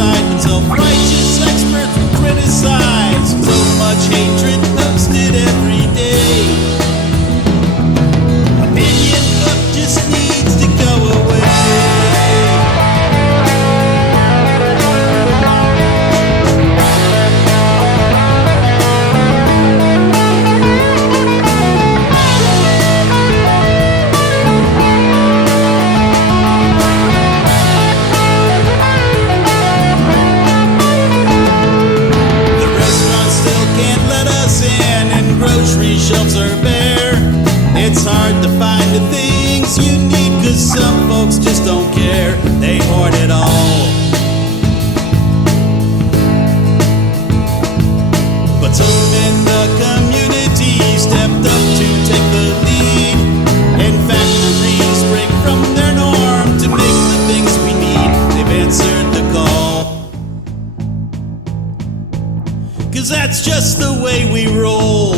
side, but self-righteous experts will criticize. So much hatred posted every day. Opinion book just needs to go away. Grocery shelves are bare. It's hard to find the things you need, 'cause some folks just don't care. They hoard it all. But some in the community stepped up to take the lead. And factories break from their norm to make the things we need. They've answered the call, 'cause that's just the way we roll.